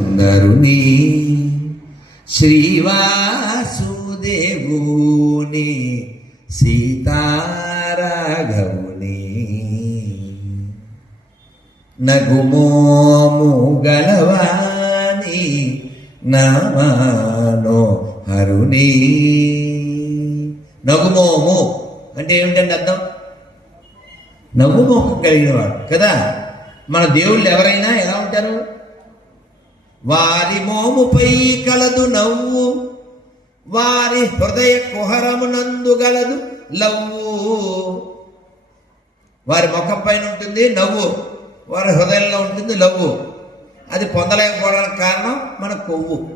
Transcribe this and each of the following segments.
అందరుని శ్రీవాసుదేవుని సీతారాఘవుని నగుమోము గలవాణి నమానో హరుని. నగుమోము అంటే ఏమిటండి అర్థం? నవ్వు కలిగిన వాడు కదా? మన దేవుళ్ళు ఎవరైనా ఎలా ఉంటారు? వారి మోముపై కలదు నవ్వు. వారి హృదయ కుహరమునందు గలదు లవ్వు. వారి ముఖం పైన ఉంటుంది నవ్వు. వారి హృదయంలో ఉంటుంది లవ్వు. అది పొందలేకపోవడానికి కారణం మన కొవ్వు.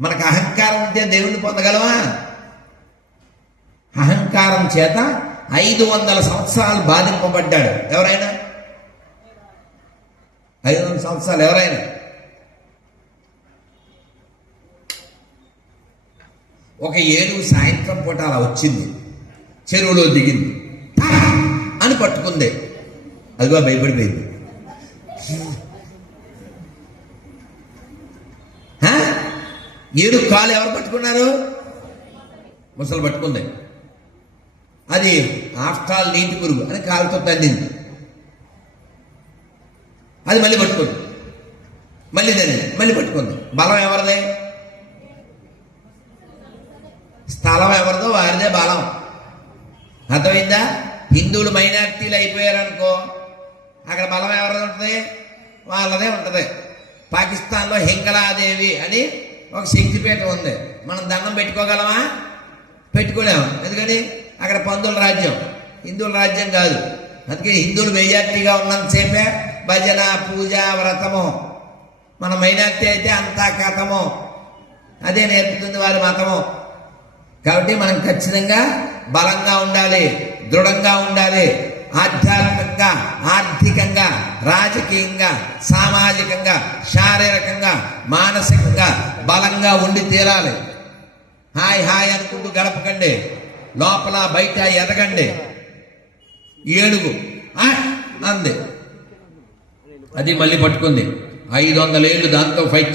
మనకు అహంకారం ఉంటే దేవుణ్ణి పొందగలవా అహంకారం చేత ఐదు వందల సంవత్సరాలు బాధింపబడ్డాడు. ఎవరైనా? ఐదు వందల సంవత్సరాలు ఎవరైనా. ఒక ఏనుగు సాయంత్రం పూట అలా వచ్చింది. చెరువులో దిగింది. అని పట్టుకుంది. అదిగో భయపడిపోయింది. హా? ఏనుగు కాలు ఎవరు పట్టుకున్నారు? ముసలు పట్టుకుంది. అది ఆఫ్టాల్ నీటి పురుగు అని కాలుతో తల్లింది అది మళ్ళీ పట్టుకుంది. మళ్ళీ దాన్ని మళ్ళీ పట్టుకుంది. బలం ఎవరిదే? స్థలం ఎవరిదో వారిదే బలం. అర్థమైందా? హిందువులు మైనార్టీలు అయిపోయారనుకో అక్కడ బలం ఎవరిది ఉంటుంది? వాళ్ళదే ఉంటుంది. పాకిస్తాన్లో హింగళాదేవి అని ఒక శక్తిపీఠ ఉంది. మనం దండం పెట్టుకోగలమా? పెట్టుకోలేము. ఎందుకని? అక్కడ పందుల రాజ్యం. హిందువుల రాజ్యం కాదు. అందుకే హిందువులు మెజార్టీగా ఉన్నంతసేపే భజన పూజ వ్రతము. మన మైనార్టీ అయితే అంతా కథము అదే నేర్పుతుంది వారి మతము. కాబట్టి మనం ఖచ్చితంగా బలంగా ఉండాలి దృఢంగా ఉండాలి ఆధ్యాత్మికంగా ఆర్థికంగా రాజకీయంగా సామాజికంగా శారీరకంగా మానసికంగా బలంగా ఉండి తీరాలి. హాయ్ హాయ్ అనుకుంటూ గడపకండి. లోపల బయట ఎదగండి. ఏడుగు. అంది. అది మళ్ళీ పట్టుకుంది. ఐదు వందల ఏళ్ళు దాంతో ఫైట్